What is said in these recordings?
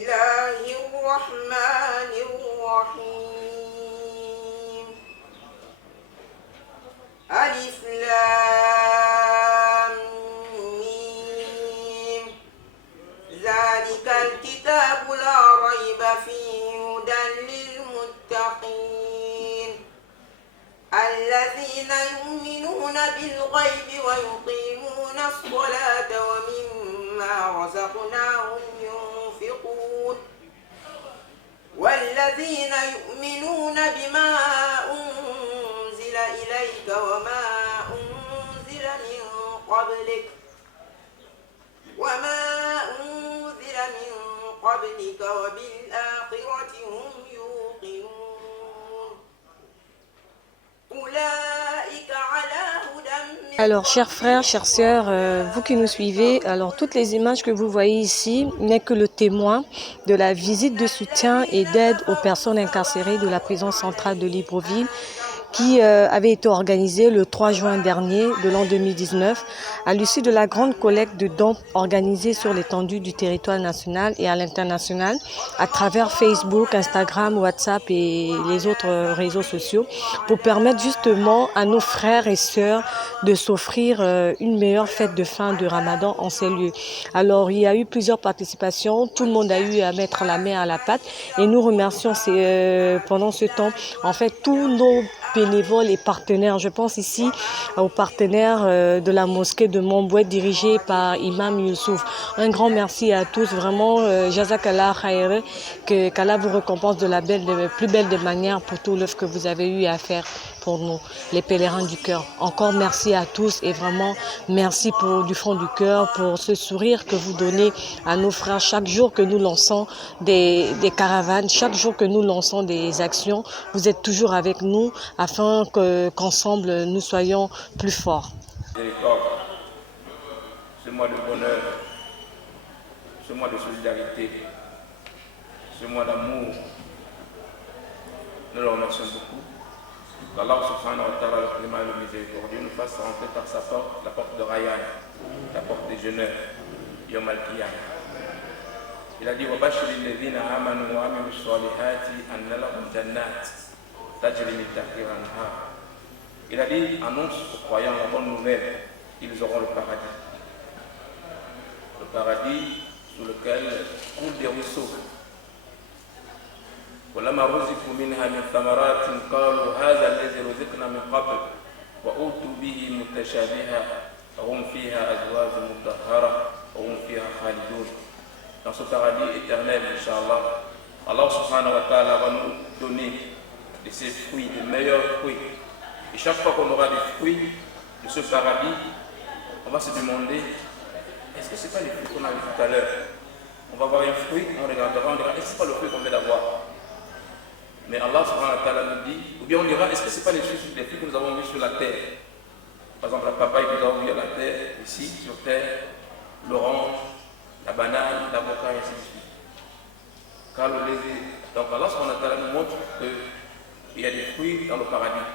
الله الرحمن الرحيم ألف لام ميم ذلك الكتاب لا ريب فيه هدى للمتقين الذين يؤمنون بالغيب ويقيمون الصلاة ومما رزقناهم ينفقون والذين يؤمنون بما أنزل إليك وما أنزل من قبلك وبالآخرة هم يوقنون أولئك على هدى من Alors, chers frères, chères sœurs, vous qui nous suivez, alors toutes les images que vous voyez ici n'est que le témoin de la visite de soutien et d'aide aux personnes incarcérées de la prison centrale de Libreville qui avait été organisée le 3 juin dernier de l'an 2019 à l'issue de la grande collecte de dons organisée sur l'étendue du territoire national et à l'international à travers Facebook, Instagram, WhatsApp et les autres réseaux sociaux pour permettre justement à nos frères et sœurs de s'offrir une meilleure fête de fin de Ramadan en ces lieux. Alors il y a eu plusieurs participations, tout le monde a eu à mettre la main à la pâte et nous remercions pendant ce temps en fait tous nos bénévoles et partenaires. Je pense ici aux partenaires de la mosquée de Montbouet dirigée par Imam Youssouf. Un grand merci à tous, vraiment, Jazakallah Khair, qu'Allah vous récompense de la plus belle des manières pour tout l'œuvre que vous avez eu à faire pour nous, les pèlerins du cœur. Encore merci à tous et vraiment merci du fond du cœur pour ce sourire que vous donnez à nos frères chaque jour que nous lançons des caravanes, chaque jour que nous lançons des actions. Vous êtes toujours avec nous afin qu'ensemble nous soyons plus forts. Ce mois de bonheur, ce mois de solidarité, ce mois d'amour, nous le remercions beaucoup. Qu'Allah subhanahu wa ta'ala, le clément et le miséricordieux, nous fasse rentrer par sa porte, la porte de Rayyan, la porte des jeûneurs, Yom al-Qiyamah. Il a dit وَبَشِّرِ الَّذِينَ آمَنُوا وَعَمِلُوا الصَّالِحَاتِ أَنَّ لَهُمْ جَنَّاتٍ تَجْرِي مِن تَحْتِهَا الْأَنْهَارُ. Il a dit, annonce aux croyants la bonne nouvelle, ils auront le paradis. Le paradis sous lequel coulent des ruisseaux. ولما رزقوا منها من ثمرات قالوا هذا الذي رزقنا من قبل وأوتوا به متشابها وهم فيها أزواج مطهرة وهم فيها خالدون. Dans ce paradis éternel, Inch'Allah, Allah subhanahu wa ta'ala va nous donner de ces fruits, de meilleurs fruits. Et chaque fois qu'on aura des fruits de ce paradis, on va se demander, est-ce que ce n'est pas les fruits qu'on a vu tout à l'heure? On va voir un fruit, on regardera, est-ce que ce n'est pas le fruit qu'on vient d'avoir? Mais Allah subhanahu wa ta'ala nous dit, ou bien on dira, est-ce que ce n'est pas les fruits que nous avons vus sur la terre? Par exemple, la papaye que nous avons vue à la terre, ici, sur terre, l'orange, la banane, l'avocat, et ainsi de suite. Donc Allah subhanahu wa ta'ala nous montre qu'il y a des fruits dans le paradis.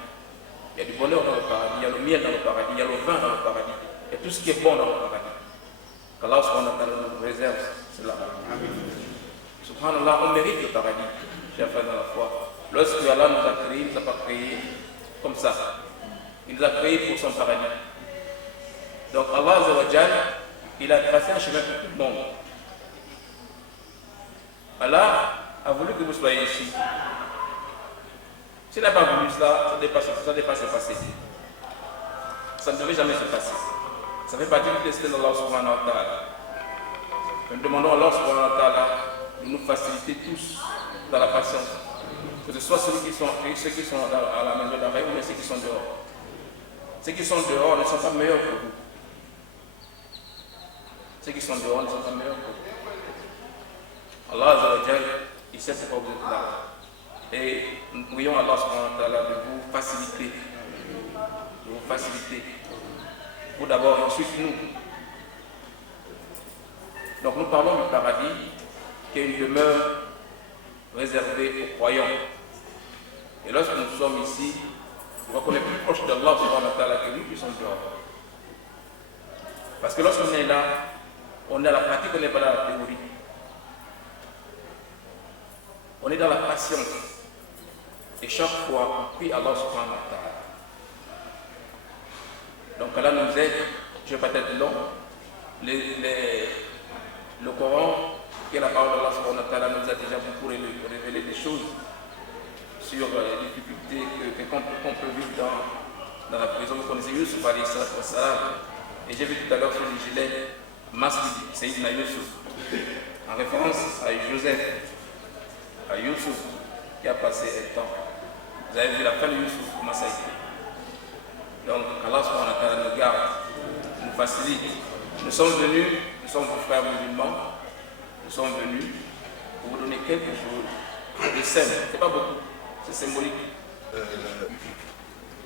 Il y a du bonheur dans le paradis, il y a le miel dans le paradis, il y a le vin dans le paradis, il y a tout ce qui est bon dans le paradis. Qu'Allah subhanahu wa ta'ala nous réserve cela. Subhanallah, on mérite le paradis, chers frères dans la foi. Lorsque Allah nous a créés, il ne nous a pas créés comme ça. Il nous a créés pour son paradis. Donc Allah Azza wa Jal, il a tracé un chemin pour tout le monde. Allah a voulu que vous soyez ici. S'il n'a pas voulu cela, ça ne devait pas se passer. Ça ne devait jamais se passer. Ça fait partie du destin d'Allah subhanahu wa ta'ala. Nous demandons à Allah subhanahu wa ta'ala de nous faciliter tous dans la patience. Que ce soit ceux qui sont à la maison d'arrêt ou ceux qui sont dehors. Ceux qui sont dehors ne sont pas meilleurs que vous. Ceux qui sont dehors ne sont pas meilleurs que vous. Allah Azza wa Jal, il sait pourquoi vous êtes là. Et nous prions Allah subhanahu wa ta'ala de vous faciliter. De vous faciliter. Vous d'abord et ensuite nous. Donc nous parlons du paradis qui est une demeure réservée aux croyants. Et lorsque nous sommes ici, on voit qu'on est plus proche d'Allah subhanahu wa ta'ala que nous qui sommes dehors. Parce que lorsqu'on est là, on est à la pratique, on n'est pas dans la théorie. On est dans la patience. Et chaque fois, on prie Allah subhanahu wa ta'ala. Donc Allah nous aide, je vais pas être long. Le Coran, qui est la parole d'Allah subhanahu wa ta'ala, nous a déjà beaucoup révélé des choses sur les difficultés qu'on peut vivre dans la prison. Vous connaissez Yusuf alayhi salam. Et j'ai vu tout à l'heure sur le gilet Masjid Sayyidina Yusuf, en référence à Joseph, à Yusuf qui a passé un temps. Vous avez vu la fin de Yusuf, comment ça a été. Donc Allah subhanahu wa ta'ala nous garde, nous facilite. Nous sommes venus, nous sommes vos frères musulmans, nous sommes venus pour vous donner quelque chose de simple. C'est pas beaucoup, c'est symbolique.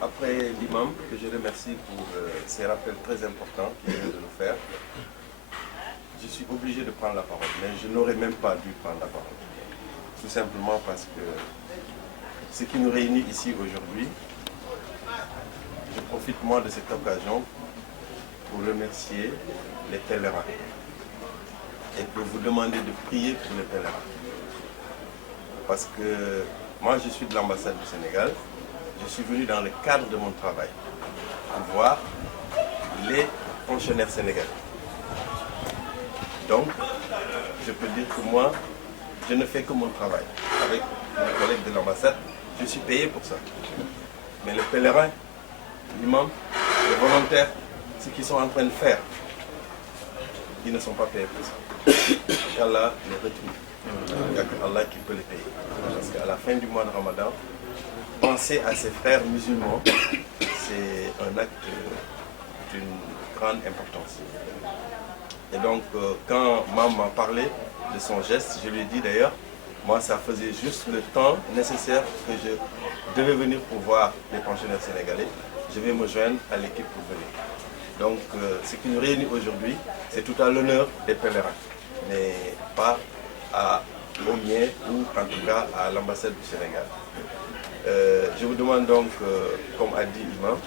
Après l'imam, que je remercie pour ces rappels très importants qu'il vient de nous faire, je suis obligé de prendre la parole, mais je n'aurais même pas dû prendre la parole. Tout simplement parce que ce qui nous réunit ici aujourd'hui, je profite moi de cette occasion pour remercier les pèlerins et pour vous demander de prier pour les pèlerins. Parce que moi je suis de l'ambassade du Sénégal, je suis venu dans le cadre de mon travail pour voir les fonctionnaires sénégalais. Donc, je peux dire que moi, je ne fais que mon travail. Avec mes collègues de l'ambassade, je suis payé pour ça. Mais les pèlerins, l'imam, les volontaires, ce qu'ils sont en train de faire, ils ne sont pas payés pour ça. Qu'Allah les retrouve. Il n'y a que Allah qui peut les payer. Parce qu'à la fin du mois de Ramadan, penser à ses frères musulmans, c'est un acte d'une grande importance. Et donc, quand Mam m'a parlé de son geste, je lui ai dit d'ailleurs, moi ça faisait juste le temps nécessaire que je devais venir pour voir les pensionnaires sénégalais. Je vais me joindre à l'équipe pour venir. Donc, ce qui nous réunit aujourd'hui, c'est tout à l'honneur des pèlerins, mais pas au mien ou en tout cas à l'ambassade du Sénégal. Je vous demande donc, comme a dit l'imam,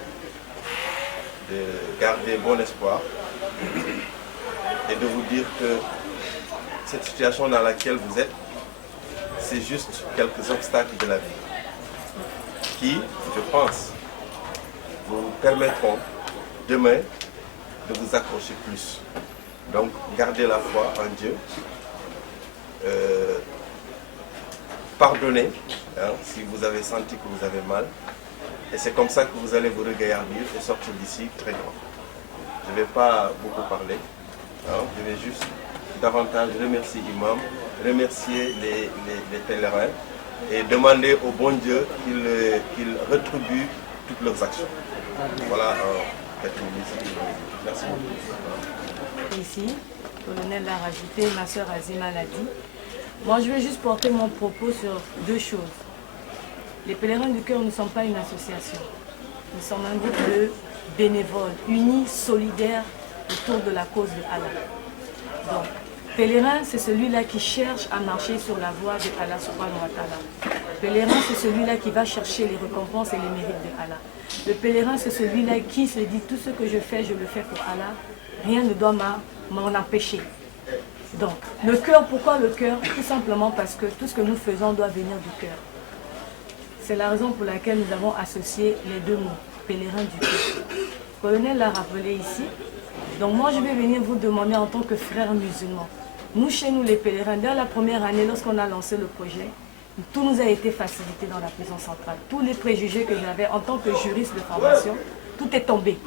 de garder bon espoir et de vous dire que cette situation dans laquelle vous êtes, c'est juste quelques obstacles de la vie qui, je pense, vous permettront demain de vous accrocher plus. Donc, gardez la foi en Dieu. Pardonnez si vous avez senti que vous avez mal. Et c'est comme ça que vous allez vous regaillardir et sortir d'ici très grand. Je ne vais pas beaucoup parler. Je vais juste davantage remercier l'imam, remercier les pèlerins et demander au bon Dieu qu'il retribue toutes leurs actions. Voilà merci beaucoup. Ici, le colonel l'a rajouté, ma soeur Azima l'a dit. Moi, je vais juste porter mon propos sur deux choses. Les pèlerins du cœur ne sont pas une association. Nous sommes un groupe de bénévoles, unis, solidaires autour de la cause de Allah. Donc, pèlerin, c'est celui-là qui cherche à marcher sur la voie de Allah subhanahu wa ta'ala. Pèlerin, c'est celui-là qui va chercher les récompenses et les mérites de Allah. Le pèlerin, c'est celui-là qui se dit tout ce que je le fais pour Allah. Rien ne doit m'en empêcher. Donc, le cœur, pourquoi le cœur? Tout simplement parce que tout ce que nous faisons doit venir du cœur. C'est la raison pour laquelle nous avons associé les deux mots, pèlerin du cœur. Le colonel l'a rappelé ici. Donc moi, je vais venir vous demander en tant que frères musulmans. Nous, chez nous, les pèlerins, dès la première année, lorsqu'on a lancé le projet, tout nous a été facilité dans la prison centrale. Tous les préjugés que j'avais en tant que juriste de formation, tout est tombé.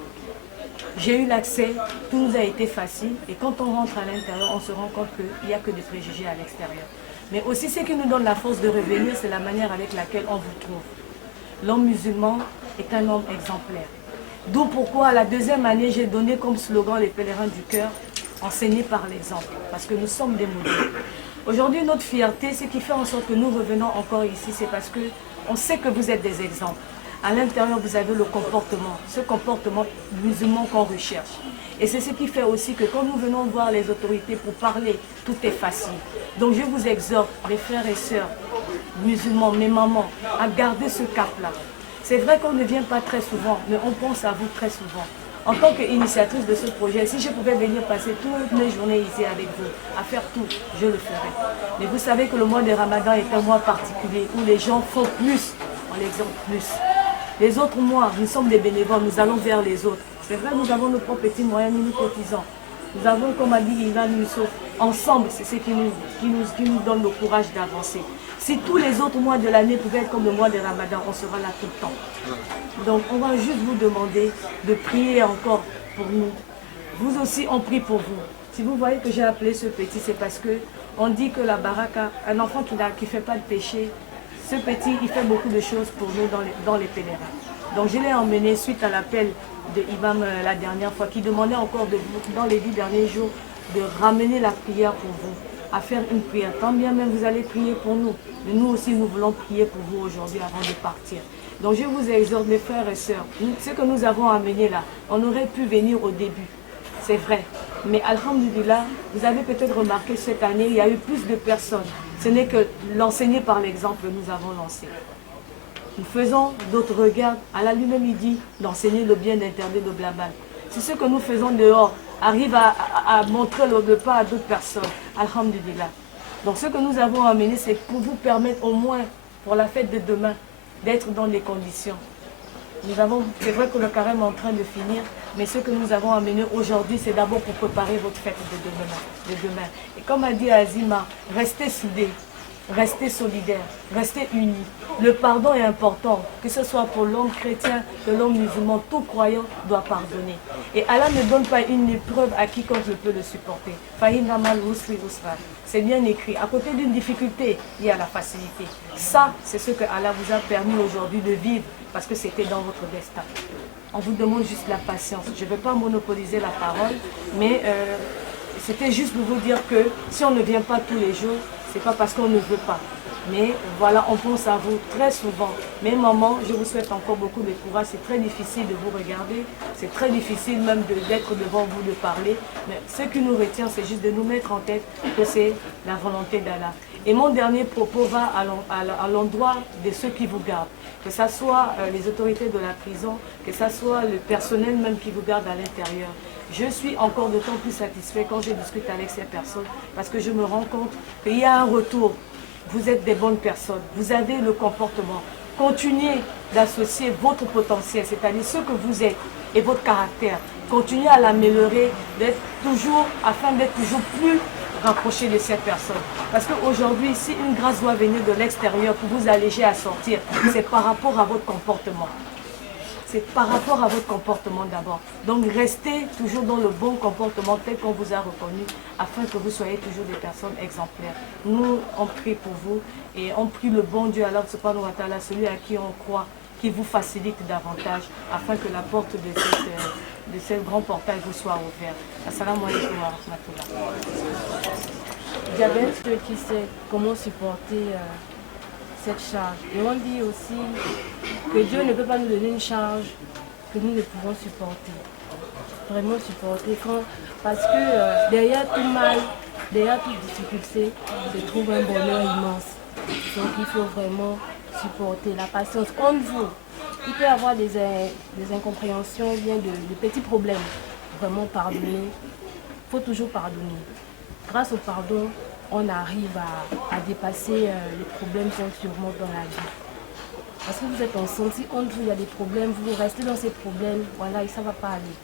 J'ai eu l'accès, tout nous a été facile. Et quand on rentre à l'intérieur, on se rend compte qu'il n'y a que des préjugés à l'extérieur. Mais aussi, ce qui nous donne la force de revenir, c'est la manière avec laquelle on vous trouve. L'homme musulman est un homme exemplaire. D'où pourquoi, à la deuxième année, j'ai donné comme slogan les pèlerins du cœur, enseigner par l'exemple. Parce que nous sommes des modèles. Aujourd'hui, notre fierté, ce qui fait en sorte que nous revenons encore ici, c'est parce qu'on sait que vous êtes des exemples. À l'intérieur, vous avez le comportement, ce comportement musulman qu'on recherche. Et c'est ce qui fait aussi que quand nous venons voir les autorités pour parler, tout est facile. Donc je vous exhorte, mes frères et sœurs musulmans, mes mamans, à garder ce cap-là. C'est vrai qu'on ne vient pas très souvent, mais on pense à vous très souvent. En tant qu'initiatrice de ce projet, si je pouvais venir passer toutes mes journées ici avec vous, à faire tout, je le ferais. Mais vous savez que le mois de Ramadan est un mois particulier où les gens font plus, on l'exemple plus. Les autres mois, nous sommes des bénévoles, nous allons vers les autres. C'est vrai, nous avons nos propres petits moyens, nous nous cotisons. Nous avons, comme a dit Ivan Youssef, ensemble, c'est ce qui nous donne le courage d'avancer. Si tous les autres mois de l'année pouvaient être comme le mois de Ramadan, on sera là tout le temps. Donc on va juste vous demander de prier encore pour nous. Vous aussi, on prie pour vous. Si vous voyez que j'ai appelé ce petit, c'est parce que on dit que la baraka, un enfant qui ne fait pas de péché, ce petit, il fait beaucoup de choses pour nous dans les pèlerins. Donc je l'ai emmené suite à l'appel de Imam la dernière fois, qui demandait encore dans les 10 derniers jours de ramener la prière pour vous, à faire une prière. Tant bien même vous allez prier pour nous, mais nous aussi nous voulons prier pour vous aujourd'hui avant de partir. Donc je vous exhorte, mes frères et sœurs, ce que nous avons amené là, on aurait pu venir au début, c'est vrai. Mais alhamdulillah, vous avez peut-être remarqué cette année, il y a eu plus de personnes. Ce n'est que l'enseigner par l'exemple que nous avons lancé. Nous faisons, d'autres regardent. Allah lui-même il dit d'enseigner le bien, d'interdire le blabla. Si ce que nous faisons dehors arrive à montrer le pas à d'autres personnes, alhamdulillah. Donc ce que nous avons amené, c'est pour vous permettre au moins, pour la fête de demain, d'être dans les conditions. C'est vrai que le carême est en train de finir, mais ce que nous avons amené aujourd'hui, c'est d'abord pour préparer votre fête de demain. Et comme a dit Azima, restez soudés. Restez solidaires, restez unis. Le pardon est important, que ce soit pour l'homme chrétien, que l'homme musulman, tout croyant doit pardonner. Et Allah ne donne pas une épreuve à quiconque ne peut le supporter. C'est bien écrit. À côté d'une difficulté, il y a la facilité. Ça, c'est ce que Allah vous a permis aujourd'hui de vivre, parce que c'était dans votre destin. On vous demande juste la patience. Je ne vais pas monopoliser la parole, mais c'était juste pour vous dire que si on ne vient pas tous les jours, c'est pas parce qu'on ne veut pas. Mais voilà, on pense à vous très souvent. Mais maman, je vous souhaite encore beaucoup de courage. C'est très difficile de vous regarder. C'est très difficile même d'être devant vous, de parler. Mais ce qui nous retient, c'est juste de nous mettre en tête que c'est la volonté d'Allah. Et mon dernier propos va à l'endroit de ceux qui vous gardent. Que ce soit les autorités de la prison, que ce soit le personnel même qui vous garde à l'intérieur. Je suis encore d'autant plus satisfait quand je discute avec ces personnes parce que je me rends compte qu'il y a un retour. Vous êtes des bonnes personnes, vous avez le comportement. Continuez d'associer votre potentiel, c'est-à-dire ce que vous êtes et votre caractère. Continuez à l'améliorer afin d'être toujours plus rapproché de ces personnes. Parce qu'aujourd'hui, si une grâce doit venir de l'extérieur pour vous alléger à sortir, c'est par rapport à votre comportement. C'est par rapport à votre comportement d'abord. Donc restez toujours dans le bon comportement tel qu'on vous a reconnu afin que vous soyez toujours des personnes exemplaires. Nous, on prie pour vous et on prie le bon Dieu, Allah subhanahu wa ta'ala, celui à qui on croit, qui vous facilite davantage afin que la porte de ce grand portail vous soit ouverte. Assalamu alaikum wa rahmatullah. J'avais ceux qui sait comment supporter cette charge. Et on dit aussi que Dieu ne peut pas nous donner une charge que nous ne pouvons supporter. Vraiment supporter. Parce que derrière tout mal, derrière toute difficulté, se trouve un bonheur immense. Donc il faut vraiment supporter la patience. Contre vous, il peut y avoir des incompréhensions, bien de petits problèmes. Vraiment pardonner. Il faut toujours pardonner. Grâce au pardon, on arrive à dépasser les problèmes qu'on surmonte dans la vie. Parce que vous êtes ensemble, si entre vous il y a des problèmes, vous restez dans ces problèmes, voilà, et ça ne va pas aller.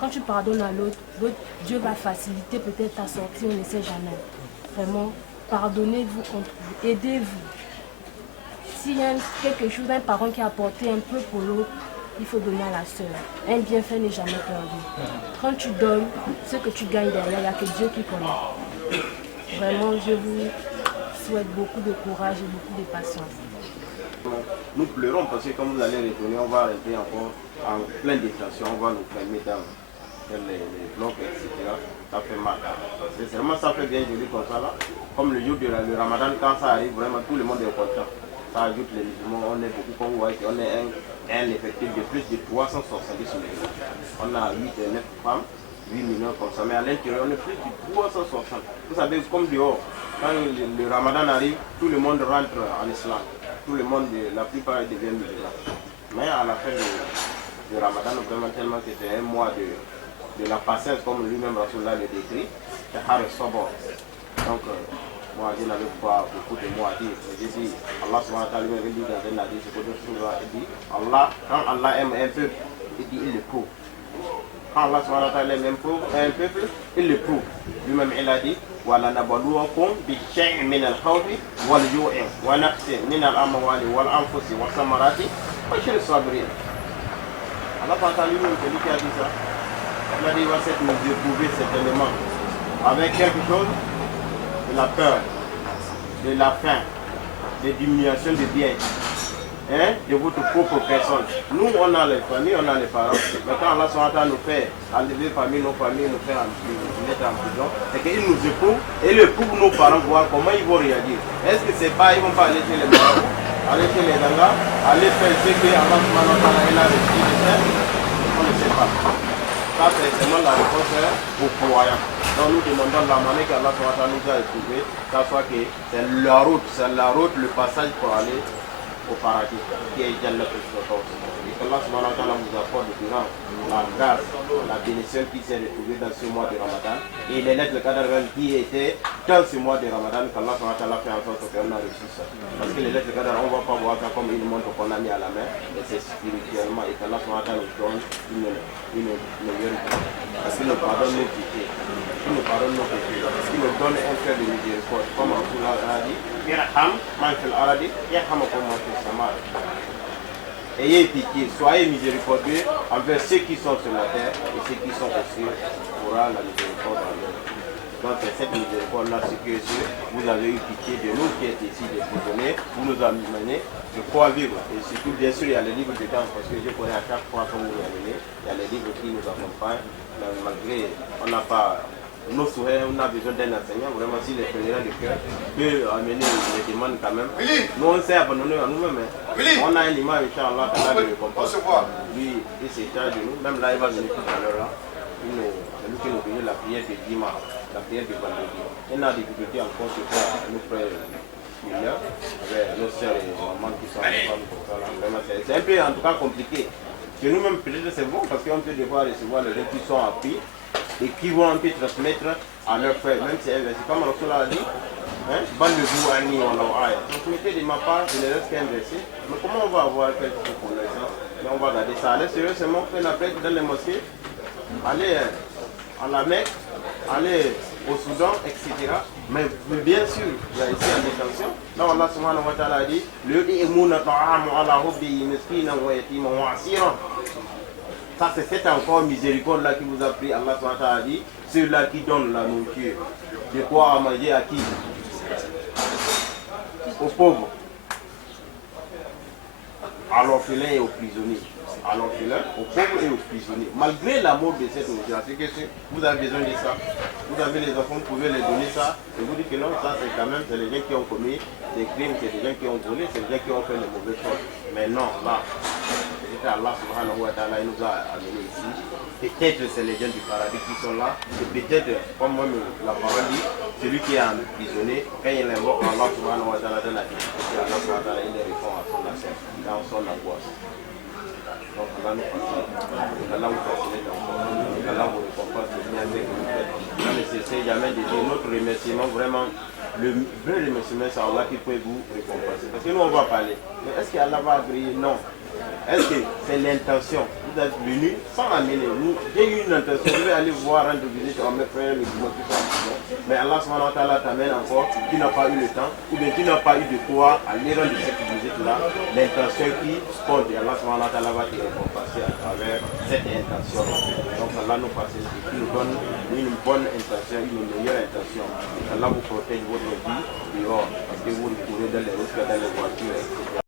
Quand tu pardonnes à l'autre, Dieu va faciliter peut-être ta sortie, on ne sait jamais. Vraiment, pardonnez-vous entre vous, aidez-vous. S'il y a quelque chose, un parent qui a apporté un peu pour l'autre, il faut donner à la sœur. Un bienfait n'est jamais perdu. Quand tu donnes, ce que tu gagnes derrière, il n'y a que Dieu qui connaît. Vraiment, je vous souhaite beaucoup de courage et beaucoup de patience. Nous pleurons parce que quand vous allez retourner, on va rester encore en pleine détention, on va nous fermer dans les blocs, etc. Ça fait mal. Sincèrement, ça fait bien joli comme ça là. Comme le jour de le Ramadan, quand ça arrive, vraiment tout le monde est content. Ça ajoute les musulmans, on est beaucoup comme vous voyez, on est un effectif de plus de 370 musulmans. On a 8 et 9 femmes. 8 millions comme ça, mais à l'intérieur, on est plus de 360. Vous savez, comme dehors, quand le Ramadan arrive, tout le monde rentre en islam. Tout le monde, la plupart deviennent musulmans. Mais à la fin de Ramadan, vraiment tellement que c'est un mois de la patience, comme lui-même Rasulullah le décrit. C'est Har Sabor. Donc, moi, je n'avais pas beaucoup de mots à dire. Mais je dis, Allah subhanahu wa ta'ala lui-même dit dans un hadith, c'est que il dit, Allah, quand Allah aime un peuple, il dit, il le prouve. Quand Allah subhanahu wa ta'ala aime un peuple, il le prouve. Lui-même, il a dit, وَلَنَبَلُوَكُمْ بِشَيْءٍ مِنَ الْخَوْفِ وَالْجُوعِ وَنَقْصٍ مِنَ الْأَمْوَالِ وَالْأَنفُسِ وَالثَّمَرَاتِ وَبَشِّرِ الصَّابِرِينَ. Allah subhanahu wa ta'ala lui-même, c'est lui qui a dit ça. Il a dit, il va nous éprouver cet élément avec quelque chose de la peur, de la faim, de diminution de biens, de votre propre personne. Nous, on a les familles, on a les parents, mais quand Allah nous fait enlever nos familles, nous fait mettre en prison, c'est qu'il nous éprouve et il éprouve nos parents, voir comment ils vont réagir. Est-ce que c'est pas, ils ne vont pas aller chez les marabouts, aller chez les gangas, aller faire ce que Allah a réussi de faire? On ne sait pas. Ça, c'est seulement la réponse aux croyants. Donc nous demandons la manière qu'Allah nous a éprouvée, que c'est la route, le passage pour aller au paradis, qui est Jannat al-Firdaus. Et qu'Allah vous apporte durant la grâce, la bénédiction qui s'est retrouvée dans ce mois de Ramadan, et les lettres de Qadar qui étaient dans ce mois de Ramadan, qu'Allah fait en sorte qu'on a reçu ça. Parce que les lettres de Qadar, on ne va pas voir ça comme une montre qu'on a mis à la main, mais c'est spirituellement, et qu'Allah nous donne une meilleure vie. Parce qu'il nous pardonne nos péchés. Il nous pardonne nos péchés. Parce qu'il nous donne un cœur de miséricorde. Comme Allah a dit, Irham man fil aradi, yarhamakum man fis sama. Ayez pitié, soyez miséricordieux envers ceux qui sont sur la terre et ceux qui sont au ciel, aura la miséricorde en eux. Donc c'est cette miséricorde-là, ce que vous avez eu pitié de nous qui êtes ici, des prisonniers, vous nous amenez de quoi vivre. Et surtout, bien sûr, il y a les livres dedans, parce que je connais à chaque fois qu'on vous amenez, il y a les livres qui nous accompagnent, malgré on n'a pas nos souhaits, on a besoin d'un enseignant, vraiment si les pèlerins de cœur peuvent amener les demandes quand même. Nous on s'est abandonné à nous-mêmes. On a un imam, Inch'Allah, qui a de récompense. Lui, il s'est chargé de nous, même là il va venir tout à l'heure là. C'est lui qui nous donne la prière de dimanche, la prière de vendredi. Il a des difficultés encore ce soir, nous frères mineurs, avec nos soeurs et mamans qui sont en femmes comme ça. Vraiment, c'est un peu en tout cas compliqué. Chez nous-mêmes, peut-être c'est bon parce qu'on peut devoir recevoir les gens qui sont appris et qui vont un peu transmettre à leurs frères, même si c'est inversé. Comme Rasulullah a dit, transmettez de ma part, je ne reste qu'un verset. Mais comment on va avoir quelque chose pour l'instant? Mais on va garder ça. Allez sérieusement faire la fête dans les mosquées, aller à la Mecque, aller au Soudan, etc. Mais bien sûr, il y a ici une attention. Là, Allah subhanahu wa ta'ala a dit, ça c'est cette encore miséricorde là qui vous a pris. Allah subhanahu wa ta'ala a dit, ceux-là qui donnent la nourriture, de quoi à manger à qui? Aux pauvres, à l'orphelin et aux prisonniers. À l'orphelin, aux pauvres et aux prisonniers. Malgré la mort de cette nourriture, c'est que vous avez besoin de ça. Vous avez les enfants, vous pouvez les donner ça. Et vous dites que non, ça c'est quand même les gens qui ont commis des crimes, c'est des gens qui ont volé, c'est des gens qui ont fait les mauvaises choses. Mais non, là, c'est Allah subhanahu wa ta'ala nous a amenés ici. Peut-être c'est les gens du paradis qui sont là. Et peut-être, comme moi la parole dit, celui qui est emprisonné, quand il invoque Allah subhanahu wa ta'ala dans la difficulté, Allah subhanahu wa ta'ala il répond à son acte, dans son angoisse. Donc Allah nous facilite, Allah vous facilite encore, Allah vous récompense le bien que vous faites. Il ne cessez jamais de dire notre remerciement, vraiment, le vrai remerciement c'est Allah qui peut vous récompenser. Parce que nous on va parler, mais est-ce qu'Allah va briller? Non. Est-ce que c'est l'intention? Vous êtes venu sans amener. J'ai eu une intention, je vais aller voir, rendre visite à mes frères, mes dimanches, tout ça. Mais Allah subhanahu wa ta'ala t'amène encore, tu n'as pas eu le temps, ou bien tu n'as pas eu de quoi aller rendre cette visite-là. L'intention qui compte, et Allah subhanahu wa ta'ala va te récompenser à travers cette intention. Donc Allah nous facilite, qui nous donne une bonne intention, une meilleure intention. Et Allah vous protège votre vie dehors, parce que vous vous trouvez dans les routes, dans les voitures, etc.